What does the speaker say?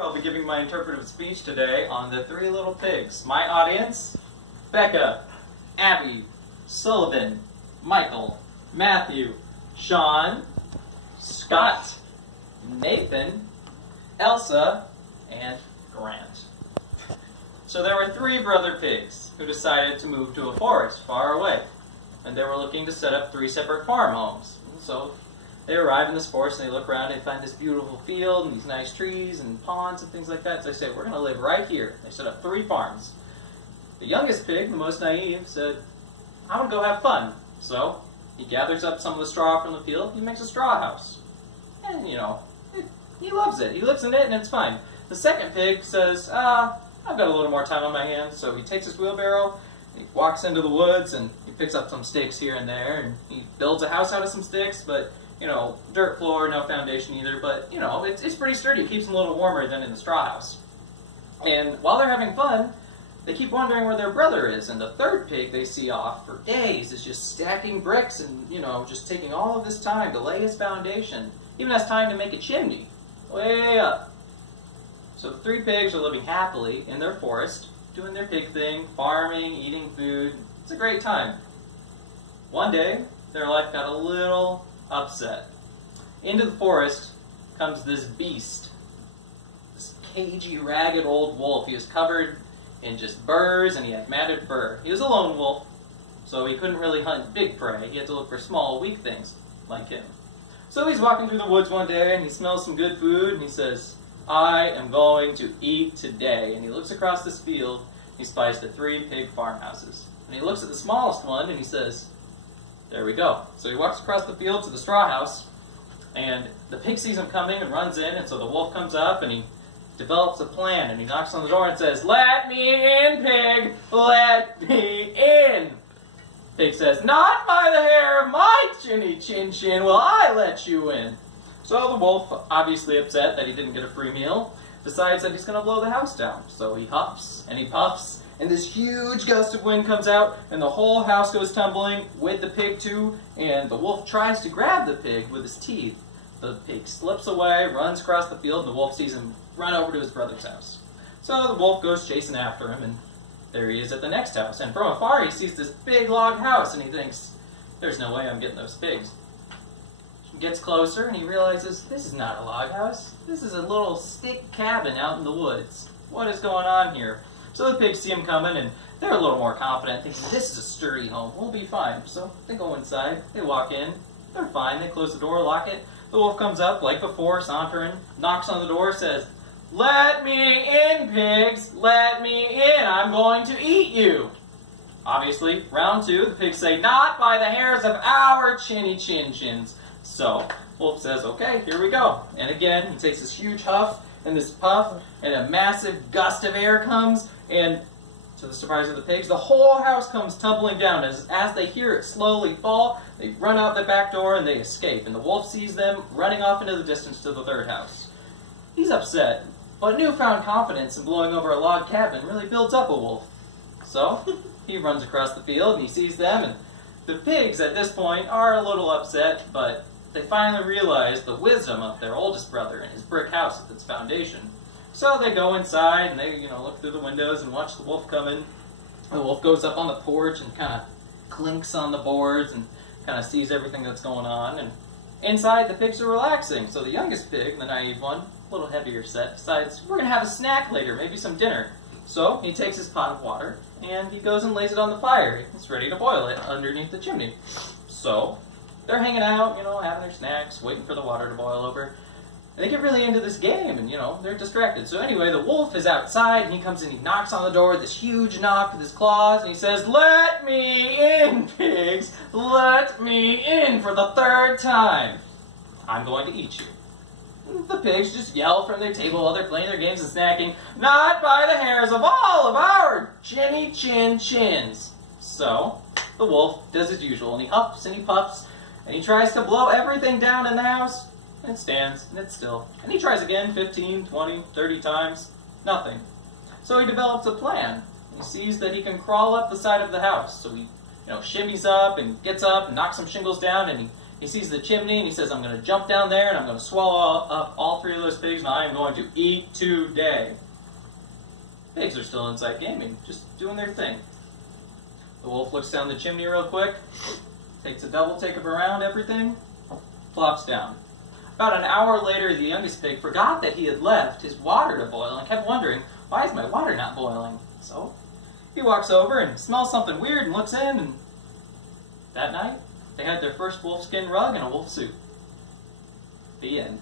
I'll be giving my interpretive speech today on the Three Little Pigs. My audience: Becca, Abby, Sullivan, Michael, Matthew, Sean, Scott, Nathan, Elsa, and Grant. So there were three brother pigs who decided to move to a forest far away, and they were looking to set up three separate farm homes. So they arrive in this forest and they look around and they find this beautiful field and these nice trees and ponds and things like that. So they say, we're going to live right here. They set up three farms. The youngest pig, the most naive, said, I want to go have fun. So he gathers up some of the straw from the field. He makes a straw house. And, he loves it. He lives in it and it's fine. The second pig says, I've got a little more time on my hands. So he takes his wheelbarrow, he walks into the woods, and he picks up some sticks here and there, and he builds a house out of some sticks, but dirt floor, no foundation either, but, it's pretty sturdy. It keeps them a little warmer than in the straw house. And while they're having fun, they keep wondering where their brother is, and the third pig they see off for days is just stacking bricks and, just taking all of this time to lay his foundation. Even has time to make a chimney, way up. So the three pigs are living happily in their forest, doing their pig thing, farming, eating food. It's a great time. One day, their life got a little upset. Into the forest comes this beast, this cagey, ragged old wolf. He was covered in just burrs and he had matted fur. He was a lone wolf, so he couldn't really hunt big prey. He had to look for small, weak things like him. So he's walking through the woods one day and he smells some good food and he says, I am going to eat today. And he looks across this field, he spies the three pig farmhouses. And he looks at the smallest one and he says, there we go. So he walks across the field to the straw house, and the pig sees him coming and runs in, and so the wolf comes up and he develops a plan, and he knocks on the door and says, let me in, pig! Let me in! Pig says, not by the hair of my chinny chin chin will I let you in. So the wolf, obviously upset that he didn't get a free meal, decides that he's going to blow the house down. So he huffs and he puffs, and this huge gust of wind comes out, and the whole house goes tumbling, with the pig too, and the wolf tries to grab the pig with his teeth. The pig slips away, runs across the field, and the wolf sees him run over to his brother's house. So the wolf goes chasing after him, and there he is at the next house. And from afar he sees this big log house, and he thinks, there's no way I'm getting those pigs. He gets closer, and he realizes, this is not a log house. This is a little stick cabin out in the woods. What is going on here? So the pigs see him coming, and they're a little more confident, thinking, this is a sturdy home, we'll be fine. So they go inside, they walk in, they're fine, they close the door, lock it. The wolf comes up, like before, sauntering, knocks on the door, says, let me in, pigs, let me in, I'm going to eat you. Obviously, round two, the pigs say, not by the hairs of our chinny chin chins. So wolf says, okay, here we go. And again, he takes this huge huff and this puff, and a massive gust of air comes, and to the surprise of the pigs, the whole house comes tumbling down. As they hear it slowly fall, they run out the back door and they escape. And the wolf sees them running off into the distance to the third house. He's upset, but newfound confidence in blowing over a log cabin really builds up a wolf. So he runs across the field and he sees them, and the pigs at this point are a little upset, but they finally realize the wisdom of their oldest brother and his brick house with its foundation. So they go inside and they, look through the windows and watch the wolf come in. The wolf goes up on the porch and kind of clinks on the boards and kind of sees everything that's going on. And inside, the pigs are relaxing. So the youngest pig, the naive one, a little heavier set, decides, we're going to have a snack later, maybe some dinner. So he takes his pot of water and he goes and lays it on the fire. He's ready to boil it underneath the chimney. So they're hanging out, having their snacks, waiting for the water to boil over. And they get really into this game, and, they're distracted. So anyway, the wolf is outside, and he comes in, he knocks on the door with this huge knock with his claws, and he says, let me in, pigs! Let me in for the third time! I'm going to eat you. The pigs just yell from their table while they're playing their games and snacking, not by the hairs of all of our chinny chin chins! So the wolf does as usual, and he huffs and he puffs, and he tries to blow everything down in the house. And it stands, and it's still. And he tries again 15, 20, 30 times. Nothing. So he develops a plan. He sees that he can crawl up the side of the house. So he, shimmies up and gets up and knocks some shingles down, and he He sees the chimney and he says, I'm going to jump down there and I'm going to swallow up all 3 of those pigs and I am going to eat today. Pigs are still inside gaming, just doing their thing. The wolf looks down the chimney real quick, takes a double take of around everything, plops down. About an hour later, the youngest pig forgot that he had left his water to boil and kept wondering, why is my water not boiling? So he walks over and smells something weird and looks in, and that night, they had their first wolfskin rug and a wolf suit. The end.